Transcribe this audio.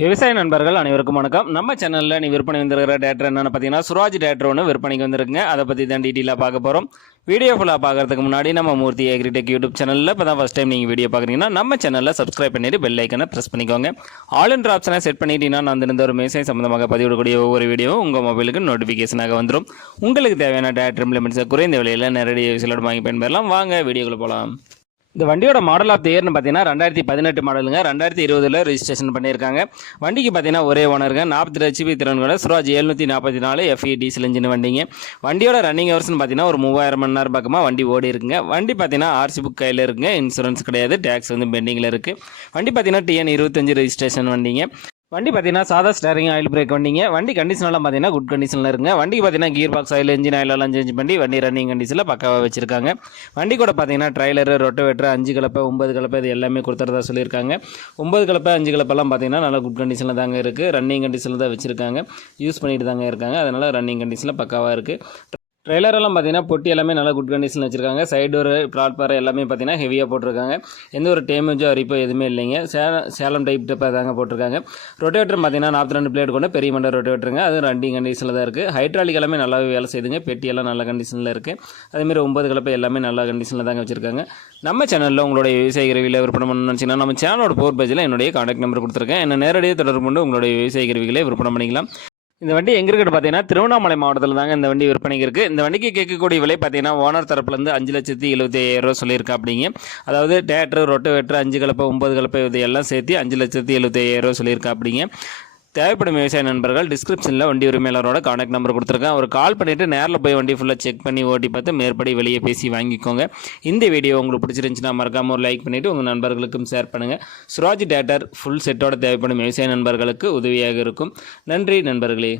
விவசாய நண்பர்கள் அனைவருக்கும் வணக்கம். நம்ம சேனலில் நீ விற்பனை வந்திருக்கிற டேட்டர் என்னென்னு பார்த்தீங்கன்னா சுராஜ் டேட்டர் ஒன்று விற்பனைக்கு வந்திருக்குங்க. அதை பற்றி தான் டீட்டெயிலாக பார்க்க போகிறோம் வீடியோ ஃபுல்லாக பார்க்கறதுக்கு முன்னாடி நம்ம மூர்த்தி அக்ரிடெக் யூடியூப் சேனலில் இப்போ தான் ஃபஸ்ட் டைம் நீங்கள் வீடியோ பார்க்குறீங்கன்னா நம்ம சேனலில் சப்ஸ்கிரைப் பண்ணிட்டு பெல் ஐக்கனை ப்ரெஸ் பண்ணிக்கோங்க. ஆல் என்ற ஆப்ஷனை செட் பண்ணிட்டீங்கன்னா நான் இருந்த ஒரு மெசேஜ் சம்மந்தமாக பதிவிடக்கூடிய ஒவ்வொரு வீடியோவும் உங்கள் மொபைலுக்கு நோட்டிஃபிகேஷனாக வந்துடும் உங்களுக்கு தேவையான டேட்டர் இம்ப்ளிமெண்ட்ஸை குறைந்த விலையில் நேரடி விசிலோட வாங்கி பயன்பெறலாம். வாங்க வீடியோக்குள்ள போகலாம் இந்த வண்டியோட மாடல் ஆஃப் த இயர்னு பார்த்தீங்கன்னா ரெண்டாயிரத்தி பதினெட்டு மாடலுங்க ரெண்டாயிரத்தி இருபதில் ரெஜிஸ்ட்ரேஷன் பண்ணியிருக்காங்க. வண்டிக்கு பார்த்தீங்கன்னா ஒரே ஓனருங்க நாற்பத்தி ஹெச்பி திறன் கூட சுராஜ் எழுநூற்றி நாற்பத்தி நாலு எஃப்இ டீசல் இன்ஜின் வண்டிங்க. வண்டியோட ரன்னிங் ஹவர்ஸ்னு பார்த்தீங்கன்னா ஒரு மூவாயிரம் மணி நேரம் பக்கமாக வண்டி ஓடி இருக்குங்க. வண்டி பார்த்தீங்கன்னா ஆர்சி புக் கையில் இருக்குங்க. இன்சூரன்ஸ் கிடையாது. டேக்ஸ் வந்து பெண்டிங்கில் இருக்குது வண்டி பார்த்தீங்கன்னா டிஎன் இருபத்தஞ்சு ரெஜிஸ்ட்ரேஷன் வண்டிங்க. வண்டி பார்த்தீங்கன்னா சாதா ஸ்டேரிங் ஆயில் பிரேக் வண்டிங்க. வண்டி கண்டிஷனெல்லாம் பார்த்தீங்கன்னா குட் கண்டிஷனில் இருக்குங்க வண்டிக்கு பார்த்தீங்கன்னா gear box oil engine oil எல்லாம் சேஞ்ச் பண்ணி வண்டி ரன்னிங் கண்டிஷனில் பக்காவாக வச்சிருக்காங்க. வண்டி கூட பார்த்தீங்கன்னா ட்ரைலரு ரொட்டோவேட்டர் அஞ்சு கலப்பை ஒன்பது கலப்பை இது எல்லாமே கொடுத்துறதா சொல்லியிருக்காங்க. ஒன்பது கலப்பை அஞ்சு கலப்பெல்லாம் பார்த்தீங்கன்னா நல்லா குட் கண்டிஷனில் தாங்க இருக்குது ரன்னிங் கண்டிஷனில் தான் வச்சிருக்காங்க. யூஸ் பண்ணிட்டு தாங்க இருக்காங்க. அதனால் ரன்னிங் கண்டிஷனில் பக்காவாக இருக்குது ட்ரெய்லர் எல்லாம் பார்த்தீங்கன்னா பொட்டி எல்லாமே நல்லா குட் கண்டிஷனில் வச்சிருக்காங்க. சைடு ஒரு பிளாட்பார் எல்லாமே பார்த்தீங்கன்னா ஹெவியாக போட்டிருக்காங்க. எந்த ஒரு டேமேஜோ அரிப்போ எதுவுமே இல்லைங்க. சேலம் சேலம் டைப் டப்பா தாங்க போட்டிருக்காங்க. ரொட்டேட்டர் பார்த்தீங்கன்னா நாற்பத்தி ரெண்டு பிளேட் கொண்டு பெரிய மண்டை ரொட்டேட்டருங்க அது ரன்னிங் கண்டிஷனில் தான் இருக்குது ஹைட்ராலிக் எல்லாமே நல்லாவே வேலை செய்யுதுங்க பெட்டி எல்லாம் நல்ல கண்டிஷனில் இருக்குது அதேமாதிரி ஒன்பது கலப்பை எல்லாமே நல்ல கண்டிஷனில் தாங்க வச்சிருக்காங்க. நம்ம சேனலில் உங்களுடைய விவசாய கருவியில் விற்பனை பண்ணணும்னு நினச்சிங்கன்னா நம்ம சேனலோட போர் பேஜில் என்னுடைய காண்டாக்ட் நம்பர் கொடுத்துருக்கேன். என்ன நேரடியாக தொடர்பு கொண்டு உங்களுடைய விவசாய கருவிகளை விற்பனை பண்ணிக்கலாம். இந்த வண்டி எங்கே இருக்குன்னு பார்த்தீங்கன்னா திருவண்ணாமலை மாவட்டத்தில் தாங்க இந்த வண்டி விற்பனைக்கு இருக்குது இந்த வண்டிக்கு கேட்கக்கூடிய விலை பார்த்தீங்கன்னா ஓனர் தரப்புலேருந்து அஞ்சு லட்சத்தி எழுபத்தி ஐயாயிரம் ரூபா சொல்லியிருக்கா அப்படிங்க. அதாவது தேட்டர் ரொட்டவேட்டர் அஞ்சு கலப்பை ஒன்பது கலப்பை இது எல்லாம் சேர்த்து அஞ்சு லட்சத்தி எழுபத்தி ஐயாயிரம் ரூபா சொல்லியிருக்கா அப்படிங்க. தேவைப்படும் விவசாய நண்பர்கள் டிஸ்கிரிப்ஷனில் வண்டி உரிமையாளரோட கான்டாக்ட் நம்பர் கொடுத்துருக்கேன். அவர் கால் பண்ணிவிட்டு நேரில் போய் வண்டி ஃபுல்லாக செக் பண்ணி ஓட்டி பார்த்து மேற்படி வெளியே பேசி வாங்கிக்கோங்க. இந்த வீடியோ உங்களுக்கு பிடிச்சிருந்துச்சுன்னா மறக்காமல் ஒரு லைக் பண்ணிவிட்டு உங்கள் நண்பர்களுக்கும் ஷேர் பண்ணுங்கள் சுராஜ் டேட்டர் ஃபுல் செட்டோட தேவைப்படும் விவசாய நண்பர்களுக்கு உதவியாக இருக்கும். நன்றி நண்பர்களே.